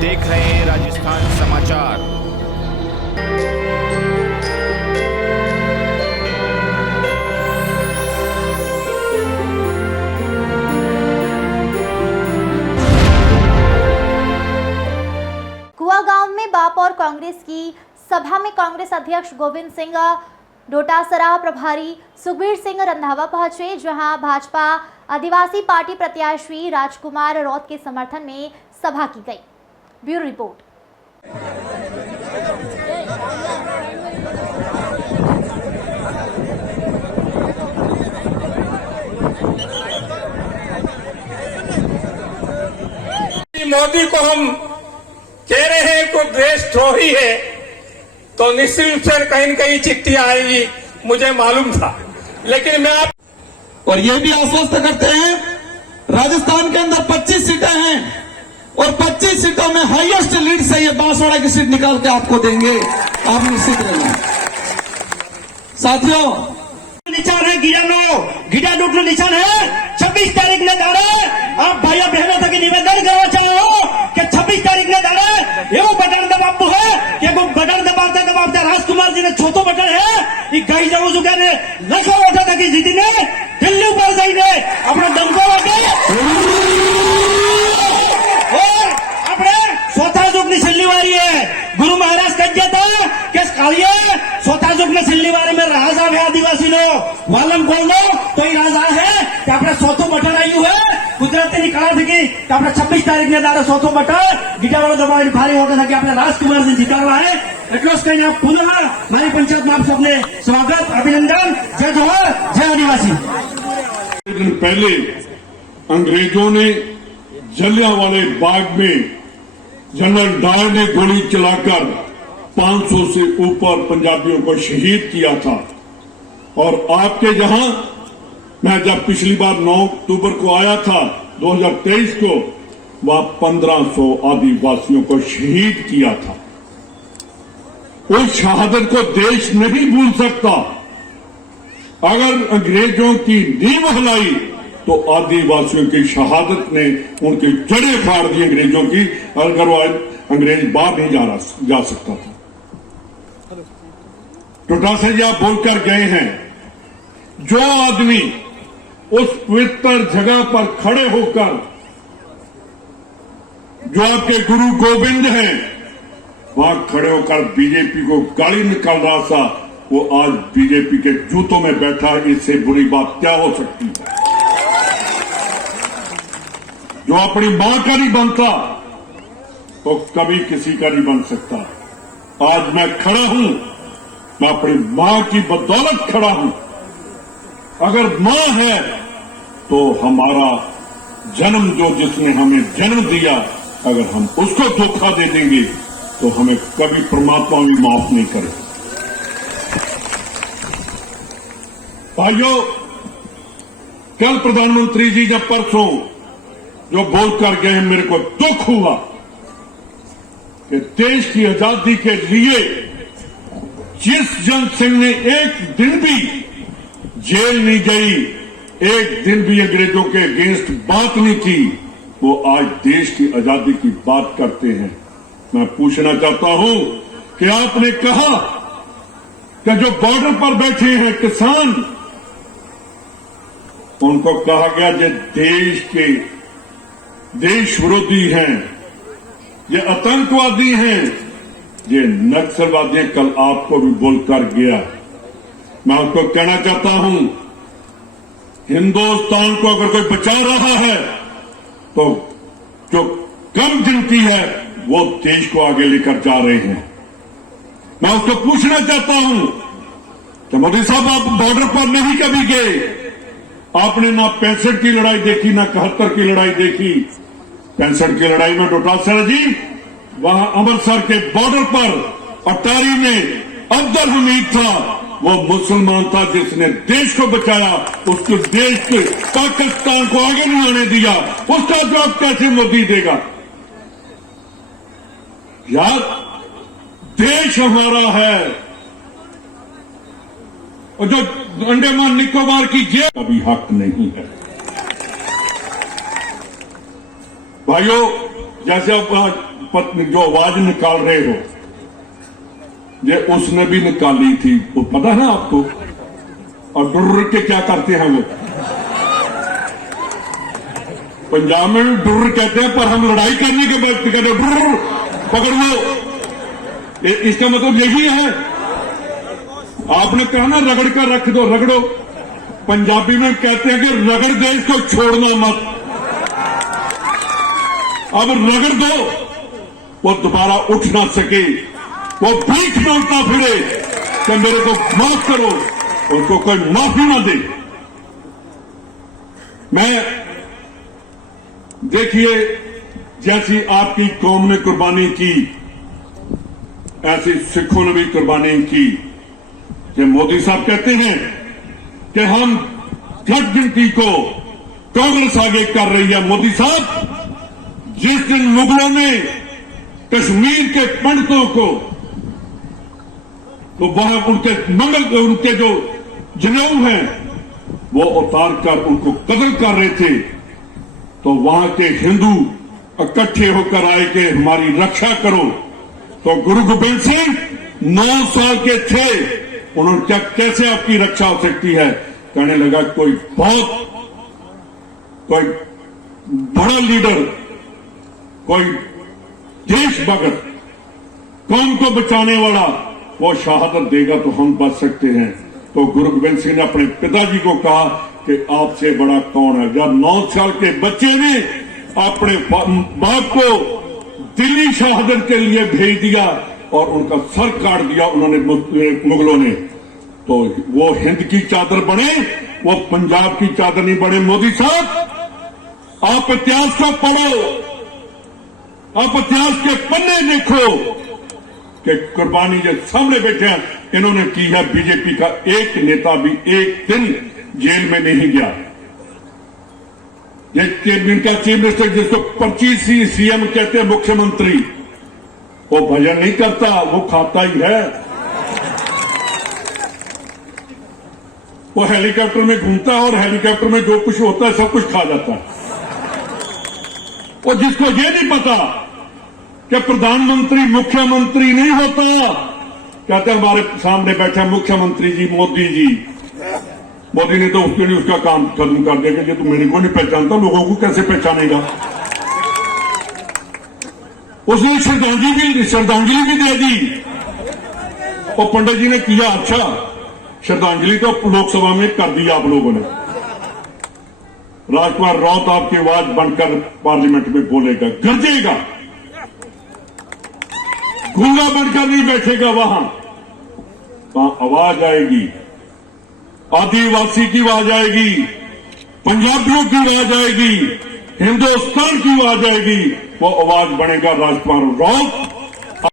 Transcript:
देख रहे हैं राजस्थान समाचार। कुआ गांव में बाप और कांग्रेस की सभा में कांग्रेस अध्यक्ष गोविंद सिंह डोटासरा प्रभारी सुखबीर सिंह रंधावा पहुंचे, जहां भाजपा आदिवासी पार्टी प्रत्याशी राजकुमार रौत के समर्थन में सभा की गई। Bureau report. मोदी को हम कह रहे हैं कि देशद्रोही है, तो निश्चित रूप से कहीं न कहीं चिट्ठी आएगी, मुझे मालूम था। लेकिन मैं आप और ये भी आश्वस्त करते हैं, राजस्थान के अंदर 25 सीटें हैं और 25 सीटों में हाईएस्ट लीड से ये बांसवाड़ा की सीट निकाल के आपको देंगे, आप निश्चित रहिए। साथियों, निशान है गिडाडूट નું નિશાન है 26 तारीख ने दाड़े आप भाइयों बहनों तक निवेदन करना चाहे हो कि 26 तारीख ने दाड़े एवं बटन दबावू है कि वो बटन दबावते दबावते राजकुमार जी ने छोटो बटन है ये गई जाऊ जुगा ने लखो वोटा तक जीती ने दिल्ली पर जाइने अपना दमको वाटे और अपने स्वतः जुग ने छल्ली वारी है गुरु महाराज कह जाता कि कालिया स्वतः जुग ने छल्ली वारी में राजा है आदिवासी नो वालम बोल दो तो ही राजा है कि अपने सोतो बटन आई है गुजराती निकाला थी कि अपने 26 तारीख ने दादा सोतो बटन गिटा वालों दबाव भारी होता था कि अपने राजकुमार जी जीता रहा है। એટલો જ કહીને પુનઃ મારી પંચાયતમાં આપ સૌને સ્વાગત અભિનંદન। જય જોહર જય આદિવાસી। दिन पहले अंग्रेजों ने जलियांवाले बाग में जनरल डायर ने गोली चलाकर 500 से ऊपर पंजाबियों को शहीद किया था। और आपके यहां मैं जब पिछली बार 9 अक्टूबर को आया था 2023 को, वहां 1500 आदिवासियों को शहीद किया था। उस शहादत को देश नहीं भूल सकता। अगर अंग्रेजों की नींव हिलाई तो आदिवासियों की शहादत ने उनकी जड़ें फाड़ दी अंग्रेजों की, अगर वो अंग्रेज बाहर नहीं जा सकता था। डोटासरा जी आप बोलकर गए हैं, जो आदमी उस पवित्र जगह पर खड़े होकर जो आपके गुरु गोविंद हैं वहां खड़े होकर बीजेपी को गाली निकाल रहा था, वो आज बीजेपी के जूतों में बैठा है। इससे बुरी बात क्या हो सकती है? जो अपनी मां का नहीं बनता तो कभी किसी का नहीं बन सकता। आज मैं खड़ा हूं, मैं अपनी मां की बदौलत खड़ा हूं। अगर मां है तो हमारा जन्म, जो जिसने हमें जन्म दिया, अगर हम उसको धोखा दे देंगे तो हमें कभी परमात्मा भी माफ नहीं करे। भाइयों, कल प्रधानमंत्री जी जब परसों जो बोलकर गए, मेरे को दुख हुआ कि देश की आजादी के लिए जिस जन सिंह ने एक दिन भी जेल नहीं गई, एक दिन भी अंग्रेजों के अगेंस्ट बात नहीं की, वो आज देश की आजादी की बात करते हैं। मैं पूछना चाहता हूं कि आपने कहा कि जो बॉर्डर पर बैठे हैं किसान, उनको कहा गया ये देश के देश विरोधी हैं, ये आतंकवादी हैं, ये नक्सलवादी हैं। कल आपको भी बोलकर गया। मैं उसको कहना चाहता हूं, हिंदुस्तान को अगर कोई बचा रहा है तो जो कम गिनती है वो देश को आगे लेकर जा रहे हैं। मैं उसको पूछना चाहता हूं कि मोदी साहब, आप बॉर्डर पर नहीं कभी गए, आपने ना 65 की लड़ाई देखी, ना 71 की लड़ाई देखी। 65 की लड़ाई में डोटासरा जी वहां अमृतसर के बॉर्डर पर अटारी में अब्दुल हमीद था, वो मुसलमान था जिसने देश को बचाया, उसको देश के पाकिस्तान को आगे नहीं आने दिया। उसका जवाब कैसे मोदी देगा? यार, देश हमारा है। और जो अंडमान निकोबार की जेल का भी हक नहीं है। भाइयों, जैसे अब पत्नी जो आवाज निकाल रहे हो, ये उसने भी निकाली थी, वो पता है ना आपको। और डुर्र के क्या करते हैं वो, पंजाब में भी डुर्र कहते हैं, पर हम लड़ाई करने के बाद कहते हैं डुर्र पकड़ लो। इसका मतलब यही है। आपने कहा ना रगड़ कर रख दो, रगड़ो। पंजाबी में कहते हैं कि रगड़ दे इसको, छोड़ना मत। अब रगड़ दो, वो दोबारा उठ ना सके, वो भीख मांगता फिरे कि मेरे को माफ करो, उसको कोई माफी ना दे। मैं देखिए, जैसी आपकी कौम ने कुर्बानी की, ऐसी सिखों ने भी कुर्बानी की। कि मोदी साहब कहते हैं कि हम घट गिनती को कांग्रेस आगे कर रही है। मोदी साहब, जिस दिन मुगलों ने कश्मीर के पंडितों को, तो वहां उनके जो जनेऊ हैं वो उतार कर उनको कत्ल कर रहे थे, तो वहां के हिंदू इकट्ठे होकर आए कि हमारी रक्षा करो। तो गुरु गोबिंद सिंह 9 साल के थे, उन्होंने क्या कैसे आपकी रक्षा हो सकती है। कहने लगा कोई बड़ा लीडर, कोई देशभक्त, कौम को बचाने वाला, वो शहादत देगा तो हम बच सकते हैं। तो गुरु गोबिंद सिंह ने अपने पिताजी को कहा कि आपसे बड़ा कौन है। जब 9 साल के बच्चे ने अपने बाप को दिल्ली शहादत के लिए भेज दिया और उनका सर काट दिया उन्होंने मुगलों ने, तो वो हिंद की चादर बने, वो पंजाब की चादर नहीं बने। मोदी साहब, आप इतिहास को पढ़ो, आप इतिहास के पन्ने देखो कि कुर्बानी जो सामने बैठे हैं इन्होंने की है। बीजेपी का एक नेता भी एक दिन जेल में नहीं गया। ये इनका चीफ मिनिस्टर, जिसको 25 सीएम कहते हैं, मुख्यमंत्री, वो भजन नहीं करता, वो खाता ही है। वो हेलीकॉप्टर में घूमता है और हेलीकॉप्टर में जो कुछ होता है सब कुछ खा जाता है। और जिसको ये नहीं पता कि प्रधानमंत्री मुख्यमंत्री नहीं होता, कहते हैं हमारे सामने बैठा मुख्यमंत्री जी, मोदी जी। मोदी ने तो उसके लिए उसका काम खत्म कर दिया कि ये तो मेरे को नहीं पहचानता, लोगों को कैसे पहचानेगा। उसने श्रद्धांजलि भी दे दी, और पंडित जी ने किया। अच्छा, श्रद्धांजलि तो लोकसभा में कर दी आप लोगों ने। राजकुमार राउत आपकी आवाज बनकर पार्लियामेंट में बोलेगा, गरजेगा, गूंगा बनकर नहीं बैठेगा। वहां आवाज आएगी, आदिवासी की आवाज आएगी, पंजाबियों की आवाज आएगी, हिंदुस्तान की आवाज आएगी। वो आवाज बनेगा राजकुमार राउत।